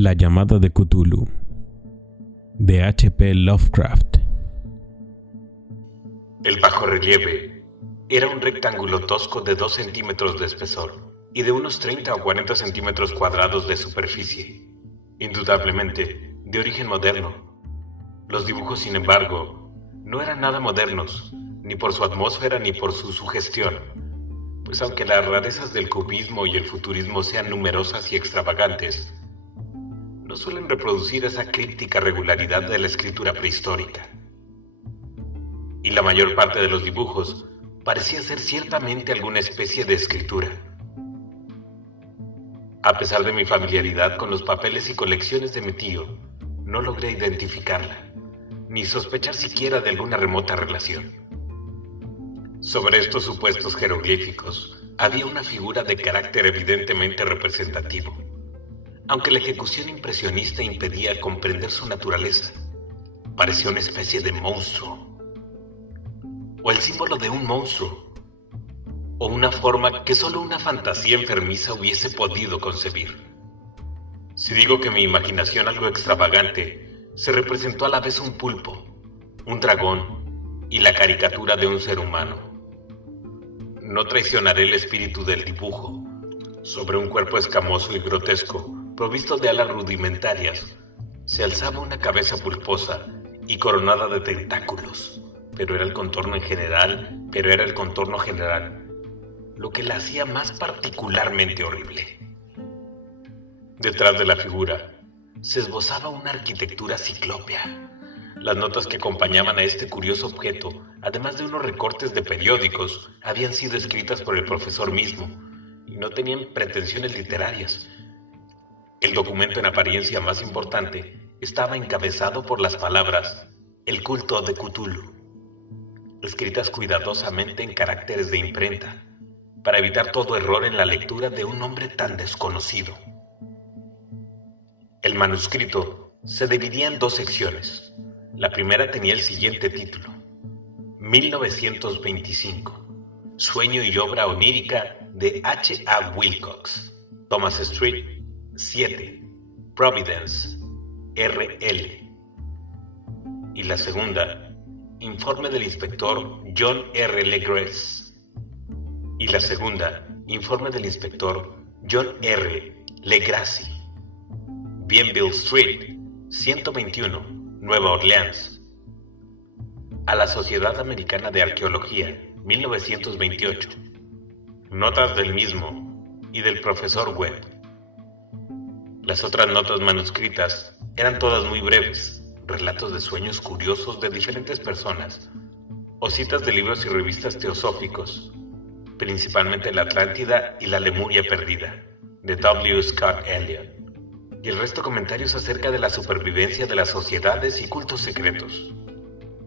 La llamada de Cthulhu, de H.P. Lovecraft. El bajorrelieve era un rectángulo tosco de 2 centímetros de espesor y de unos 30 o 40 centímetros cuadrados de superficie, indudablemente de origen moderno. Los dibujos, sin embargo, no eran nada modernos, ni por su atmósfera ni por su sugestión, pues aunque las rarezas del cubismo y el futurismo sean numerosas y extravagantes, no suelen reproducir esa críptica regularidad de la escritura prehistórica. Y la mayor parte de los dibujos parecía ser ciertamente alguna especie de escritura. A pesar de mi familiaridad con los papeles y colecciones de mi tío, no logré identificarla, ni sospechar siquiera de alguna remota relación. Sobre estos supuestos jeroglíficos había una figura de carácter evidentemente representativo, aunque la ejecución impresionista impedía comprender su naturaleza. Parecía una especie de monstruo, o el símbolo de un monstruo, o una forma que solo una fantasía enfermiza hubiese podido concebir. Si digo que mi imaginación, algo extravagante, se representó a la vez un pulpo, un dragón y la caricatura de un ser humano, no traicionaré el espíritu del dibujo. Sobre un cuerpo escamoso y grotesco, provisto de alas rudimentarias, se alzaba una cabeza pulposa y coronada de tentáculos, pero era el contorno general, lo que la hacía más particularmente horrible. Detrás de la figura se esbozaba una arquitectura ciclópea. Las notas que acompañaban a este curioso objeto, además de unos recortes de periódicos, habían sido escritas por el profesor mismo y no tenían pretensiones literarias. El documento en apariencia más importante estaba encabezado por las palabras "El culto de Cthulhu", escritas cuidadosamente en caracteres de imprenta, para evitar todo error en la lectura de un nombre tan desconocido. El manuscrito se dividía en 2 secciones. La primera tenía el siguiente título: 1925, sueño y obra onírica de H.A. Wilcox, Thomas Street, 7, Providence, R.L. Y la segunda, informe del inspector John R. Legress. Y la segunda, informe del inspector John R. Legrassi, Bienville Street, 121, Nueva Orleans. A la Sociedad Americana de Arqueología, 1928. Notas del mismo y del profesor Webb. Las otras notas manuscritas eran todas muy breves, relatos de sueños curiosos de diferentes personas, o citas de libros y revistas teosóficos, principalmente La Atlántida y La Lemuria Perdida, de W. Scott Elliot, y el resto comentarios acerca de la supervivencia de las sociedades y cultos secretos,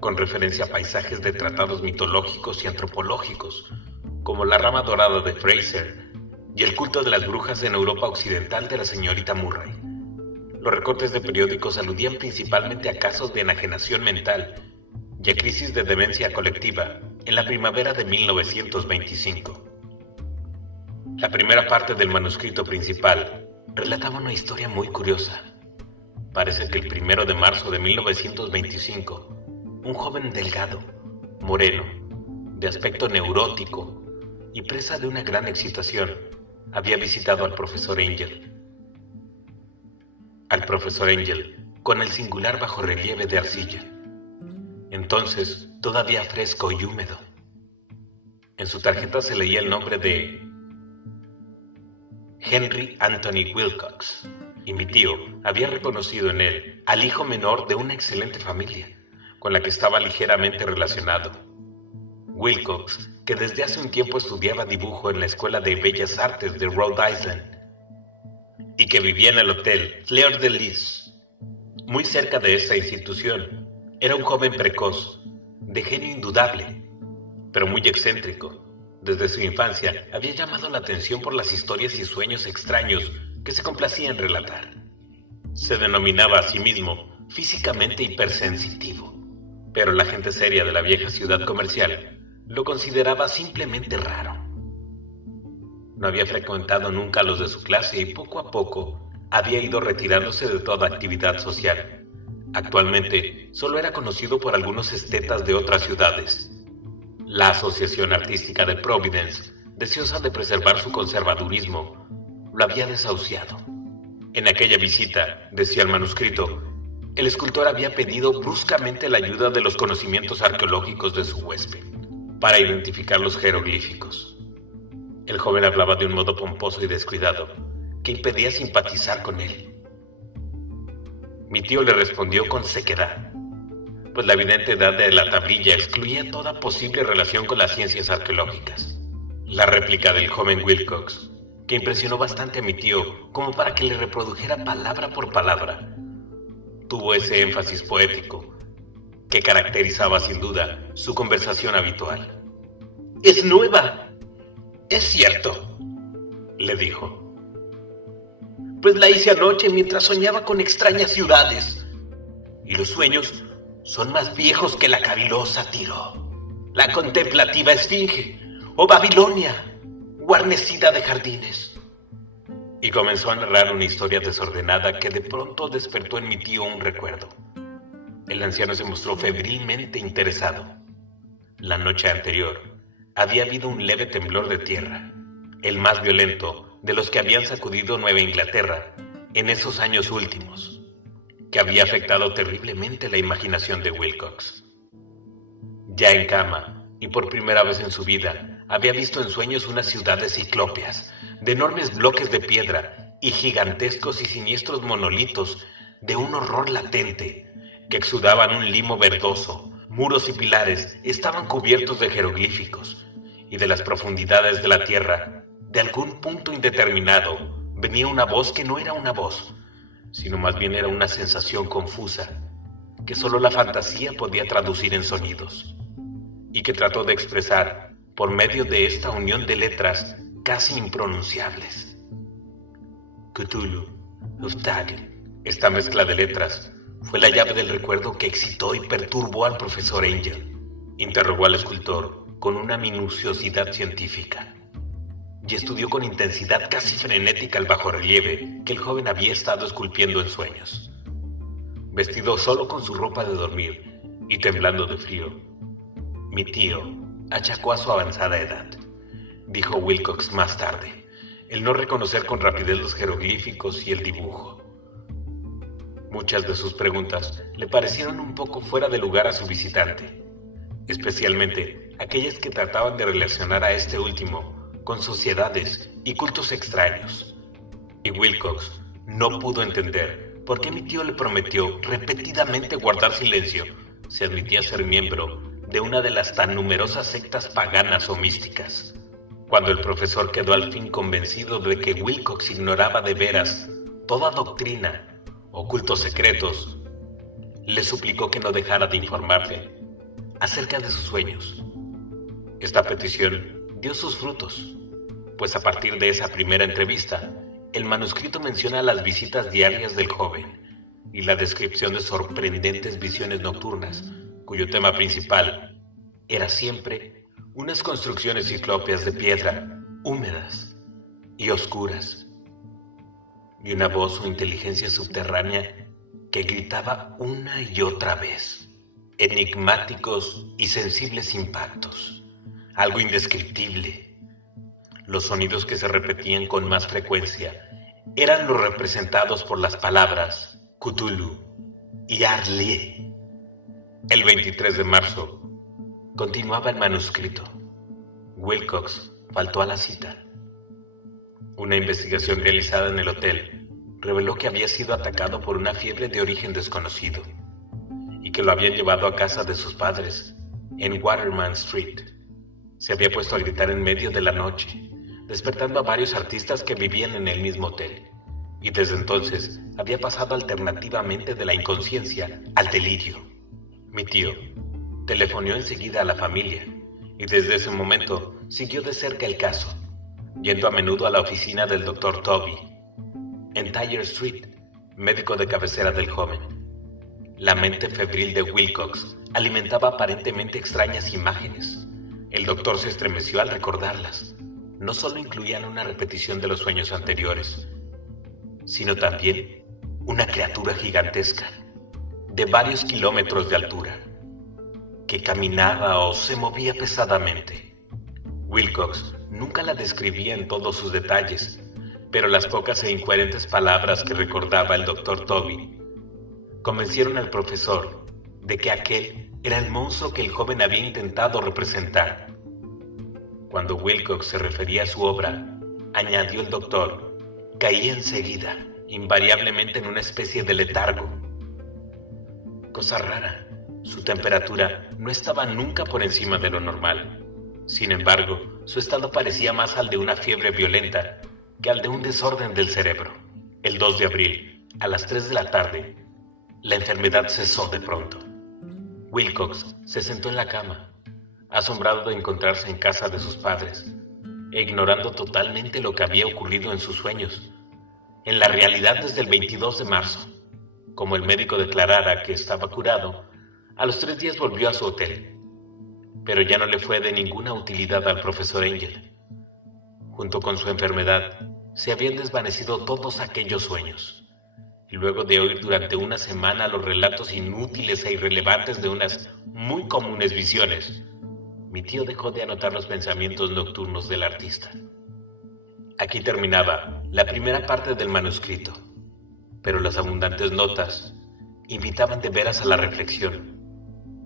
con referencia a paisajes de tratados mitológicos y antropológicos, como La Rama Dorada de Fraser y el culto de las brujas en Europa Occidental de la señorita Murray. Los recortes de periódicos aludían principalmente a casos de enajenación mental y a crisis de demencia colectiva en la primavera de 1925. La primera parte del manuscrito principal relataba una historia muy curiosa. Parece que el 1 de marzo de 1925, un joven delgado, moreno, de aspecto neurótico y presa de una gran excitación, había visitado al profesor Angel. Con el singular bajorrelieve de arcilla, entonces todavía fresco y húmedo. En su tarjeta se leía el nombre de Henry Anthony Wilcox, y mi tío había reconocido en él al hijo menor de una excelente familia, con la que estaba ligeramente relacionado. Wilcox, que desde hace un tiempo estudiaba dibujo en la Escuela de Bellas Artes de Rhode Island, y que vivía en el Hotel Fleur de Lis, muy cerca de esa institución. Era un joven precoz, de genio indudable, pero muy excéntrico. Desde su infancia había llamado la atención por las historias y sueños extraños que se complacía en relatar. Se denominaba a sí mismo físicamente hipersensitivo, pero la gente seria de la vieja ciudad comercial lo consideraba simplemente raro. No había frecuentado nunca a los de su clase y poco a poco había ido retirándose de toda actividad social. Actualmente solo era conocido por algunos estetas de otras ciudades. La Asociación Artística de Providence, deseosa de preservar su conservadurismo, lo había desahuciado. En aquella visita, decía el manuscrito, el escultor había pedido bruscamente la ayuda de los conocimientos arqueológicos de su huésped para identificar los jeroglíficos. El joven hablaba de un modo pomposo y descuidado que impedía simpatizar con él. Mi tío le respondió con sequedad, pues la evidente edad de la tablilla excluía toda posible relación con las ciencias arqueológicas. La réplica del joven Wilcox, que impresionó bastante a mi tío como para que le reprodujera palabra por palabra, tuvo ese énfasis poético que caracterizaba sin duda su conversación habitual. «Es nueva, es cierto», le dijo. «Pues la hice anoche mientras soñaba con extrañas ciudades. Y los sueños son más viejos que la cavilosa Tiro, la contemplativa Esfinge o Babilonia, guarnecida de jardines». Y comenzó a narrar una historia desordenada que de pronto despertó en mi tío un recuerdo. El anciano se mostró febrilmente interesado. La noche anterior había habido un leve temblor de tierra, el más violento de los que habían sacudido Nueva Inglaterra en esos años últimos, que había afectado terriblemente la imaginación de Wilcox. Ya en cama, y por primera vez en su vida, había visto en sueños unas ciudades ciclópeas, de enormes bloques de piedra y gigantescos y siniestros monolitos de un horror latente que exudaban un limo verdoso. Muros y pilares estaban cubiertos de jeroglíficos, y de las profundidades de la tierra, de algún punto indeterminado, venía una voz que no era una voz, sino más bien era una sensación confusa, que solo la fantasía podía traducir en sonidos, y que trató de expresar por medio de esta unión de letras casi impronunciables. Cthulhu, Uftag. Esta mezcla de letras fue la llave del recuerdo que excitó y perturbó al profesor Angel. Interrogó al escultor con una minuciosidad científica y estudió con intensidad casi frenética el bajorrelieve que el joven había estado esculpiendo en sueños. Vestido solo con su ropa de dormir y temblando de frío, mi tío achacó a su avanzada edad, dijo Wilcox más tarde, el no reconocer con rapidez los jeroglíficos y el dibujo. Muchas de sus preguntas le parecieron un poco fuera de lugar a su visitante, especialmente aquellas que trataban de relacionar a este último con sociedades y cultos extraños. Y Wilcox no pudo entender por qué mi tío le prometió repetidamente guardar silencio si admitía ser miembro de una de las tan numerosas sectas paganas o místicas. Cuando el profesor quedó al fin convencido de que Wilcox ignoraba de veras toda doctrina o cultos secretos, le suplicó que no dejara de informarle acerca de sus sueños. Esta petición dio sus frutos, pues a partir de esa primera entrevista, el manuscrito menciona las visitas diarias del joven y la descripción de sorprendentes visiones nocturnas, cuyo tema principal era siempre unas construcciones ciclópeas de piedra, húmedas y oscuras, y una voz o inteligencia subterránea que gritaba una y otra vez, enigmáticos y sensibles impactos, algo indescriptible. Los sonidos que se repetían con más frecuencia eran los representados por las palabras Cthulhu y Arlie. El 23 de marzo continuaba el manuscrito. Wilcox faltó a la cita. Una investigación realizada en el hotel reveló que había sido atacado por una fiebre de origen desconocido y que lo habían llevado a casa de sus padres en Waterman Street. Se había puesto a gritar en medio de la noche, despertando a varios artistas que vivían en el mismo hotel, y desde entonces había pasado alternativamente de la inconsciencia al delirio. Mi tío telefonó enseguida a la familia y desde ese momento siguió de cerca el caso, yendo a menudo a la oficina del Dr. Toby en Tyler Street, médico de cabecera del joven. La mente febril de Wilcox alimentaba aparentemente extrañas imágenes. El doctor se estremeció al recordarlas. No solo incluían una repetición de los sueños anteriores, sino también una criatura gigantesca, de varios kilómetros de altura, que caminaba o se movía pesadamente. Wilcox nunca la describía en todos sus detalles, pero las pocas e incoherentes palabras que recordaba el Dr. Toby convencieron al profesor de que aquel era el monstruo que el joven había intentado representar. Cuando Wilcox se refería a su obra, añadió el doctor, caía enseguida, invariablemente en una especie de letargo. Cosa rara, su temperatura no estaba nunca por encima de lo normal. Sin embargo, su estado parecía más al de una fiebre violenta que al de un desorden del cerebro. El 2 de abril, a las 3 de la tarde, la enfermedad cesó de pronto. Wilcox se sentó en la cama, asombrado de encontrarse en casa de sus padres, e ignorando totalmente lo que había ocurrido en sus sueños. En la realidad, desde el 22 de marzo, como el médico declarara que estaba curado, a los 3 días volvió a su hotel, pero ya no le fue de ninguna utilidad al profesor Angel. Junto con su enfermedad, se habían desvanecido todos aquellos sueños. Y luego de oír durante una semana los relatos inútiles e irrelevantes de unas muy comunes visiones, mi tío dejó de anotar los pensamientos nocturnos del artista. Aquí terminaba la primera parte del manuscrito, pero las abundantes notas invitaban de veras a la reflexión.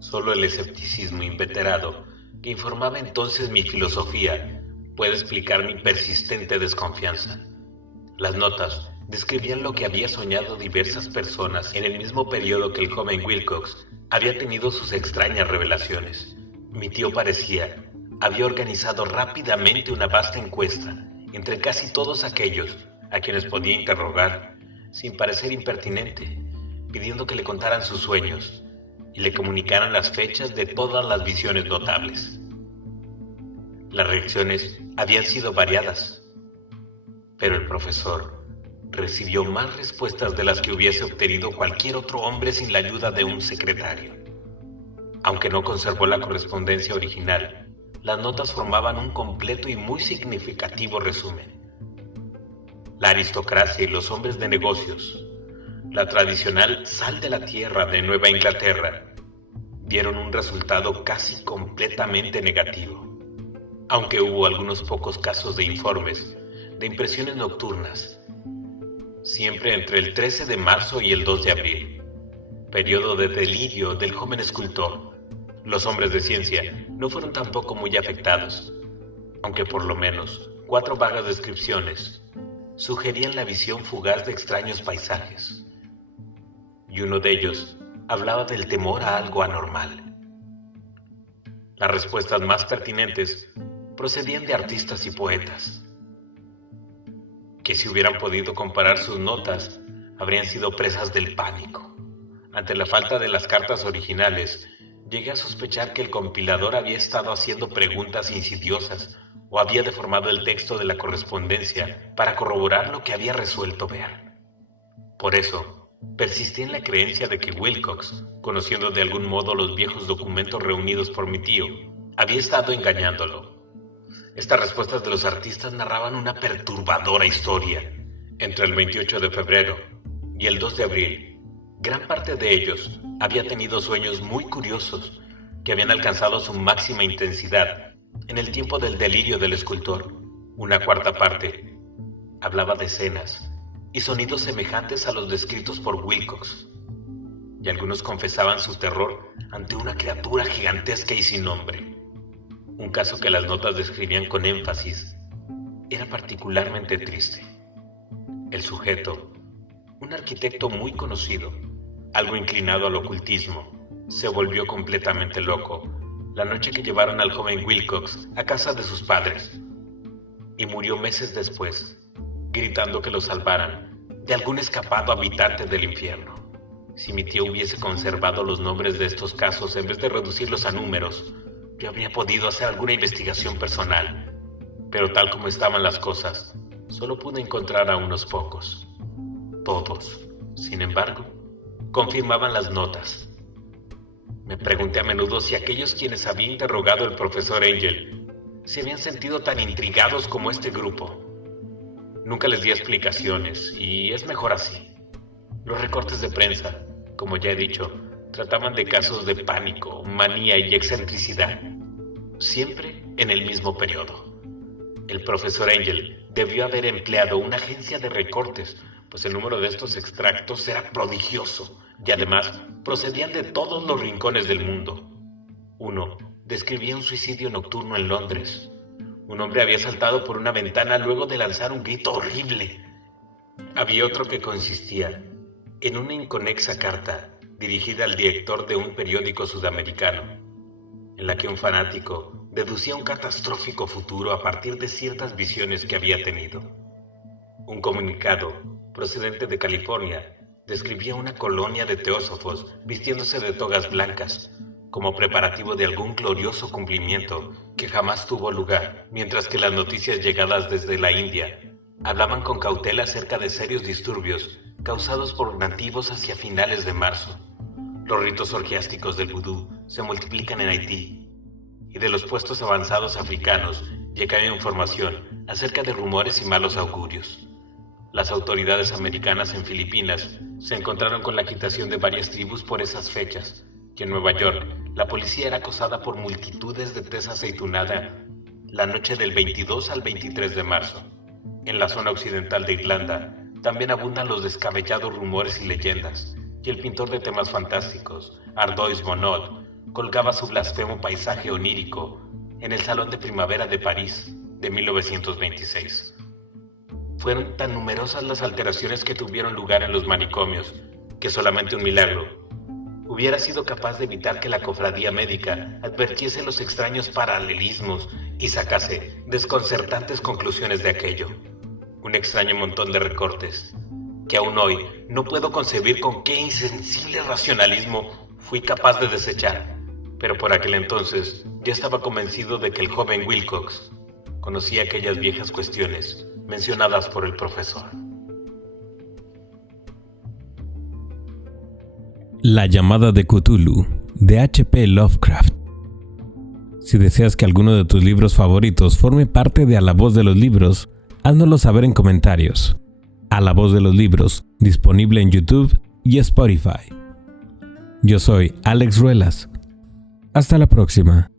Solo el escepticismo inveterado que informaba entonces mi filosofía puede explicar mi persistente desconfianza. Las notas describían lo que había soñado diversas personas en el mismo periodo que el joven Wilcox había tenido sus extrañas revelaciones. Mi tío parecía había organizado rápidamente una vasta encuesta entre casi todos aquellos a quienes podía interrogar sin parecer impertinente, pidiendo que le contaran sus sueños y le comunicaran las fechas de todas las visiones notables. Las reacciones habían sido variadas, pero el profesor recibió más respuestas de las que hubiese obtenido cualquier otro hombre sin la ayuda de un secretario. Aunque no conservó la correspondencia original, las notas formaban un completo y muy significativo resumen. La aristocracia y los hombres de negocios, la tradicional sal de la tierra de Nueva Inglaterra, dieron un resultado casi completamente negativo, aunque hubo algunos pocos casos de informes de impresiones nocturnas, siempre entre el 13 de marzo y el 2 de abril, periodo de delirio del joven escultor. Los hombres de ciencia no fueron tampoco muy afectados, aunque por lo menos 4 vagas descripciones sugerían la visión fugaz de extraños paisajes, y uno de ellos hablaba del temor a algo anormal. Las respuestas más pertinentes procedían de artistas y poetas, que si hubieran podido comparar sus notas, habrían sido presas del pánico. Ante la falta de las cartas originales, llegué a sospechar que el compilador había estado haciendo preguntas insidiosas o había deformado el texto de la correspondencia para corroborar lo que había resuelto ver. Por eso, persistí en la creencia de que Wilcox, conociendo de algún modo los viejos documentos reunidos por mi tío, había estado engañándolo. Estas respuestas de los artistas narraban una perturbadora historia. Entre el 28 de febrero y el 2 de abril, gran parte de ellos había tenido sueños muy curiosos que habían alcanzado su máxima intensidad en el tiempo del delirio del escultor. Una cuarta parte hablaba de escenas y sonidos semejantes a los descritos por Wilcox, y algunos confesaban su terror ante una criatura gigantesca y sin nombre. Un caso que las notas describían con énfasis era particularmente triste. El sujeto, un arquitecto muy conocido, algo inclinado al ocultismo, se volvió completamente loco la noche que llevaron al joven Wilcox a casa de sus padres, y murió meses después, gritando que lo salvaran de algún escapado habitante del infierno. Si mi tío hubiese conservado los nombres de estos casos en vez de reducirlos a números, yo habría podido hacer alguna investigación personal, pero tal como estaban las cosas, solo pude encontrar a unos pocos. Todos, sin embargo, confirmaban las notas. Me pregunté a menudo si aquellos quienes había interrogado el profesor Angel se habían sentido tan intrigados como este grupo. Nunca les di explicaciones y es mejor así. Los recortes de prensa, como ya he dicho, trataban de casos de pánico, manía y excentricidad, siempre en el mismo periodo. El profesor Angel debió haber empleado una agencia de recortes, pues el número de estos extractos era prodigioso y además procedían de todos los rincones del mundo. Uno describía un suicidio nocturno en Londres. Un hombre había saltado por una ventana luego de lanzar un grito horrible. Había otro que consistía en una inconexa carta dirigida al director de un periódico sudamericano, en la que un fanático deducía un catastrófico futuro a partir de ciertas visiones que había tenido. Un comunicado procedente de California describía una colonia de teósofos vistiéndose de togas blancas, como preparativo de algún glorioso cumplimiento que jamás tuvo lugar, mientras que las noticias llegadas desde la India hablaban con cautela acerca de serios disturbios causados por nativos hacia finales de marzo. Los ritos orgiásticos del vudú se multiplican en Haití, y de los puestos avanzados africanos llega información acerca de rumores y malos augurios. Las autoridades americanas en Filipinas se encontraron con la agitación de varias tribus por esas fechas, y en Nueva York la policía era acosada por multitudes de tez aceitunada la noche del 22 al 23 de marzo. En la zona occidental de Irlanda también abundan los descabellados rumores y leyendas, y el pintor de temas fantásticos, Ardois Monod, colgaba su blasfemo paisaje onírico en el Salón de Primavera de París de 1926. Fueron tan numerosas las alteraciones que tuvieron lugar en los manicomios que solamente un milagro hubiera sido capaz de evitar que la cofradía médica advirtiese los extraños paralelismos y sacase desconcertantes conclusiones de aquello. Un extraño montón de recortes que aún hoy no puedo concebir con qué insensible racionalismo fui capaz de desechar, pero por aquel entonces ya estaba convencido de que el joven Wilcox conocía aquellas viejas cuestiones mencionadas por el profesor. La llamada de Cthulhu, de H.P. Lovecraft. Si deseas que alguno de tus libros favoritos forme parte de A la Voz de los Libros, háznoslo saber en comentarios. A la Voz de los Libros, disponible en YouTube y Spotify. Yo soy Alex Ruelas. Hasta la próxima.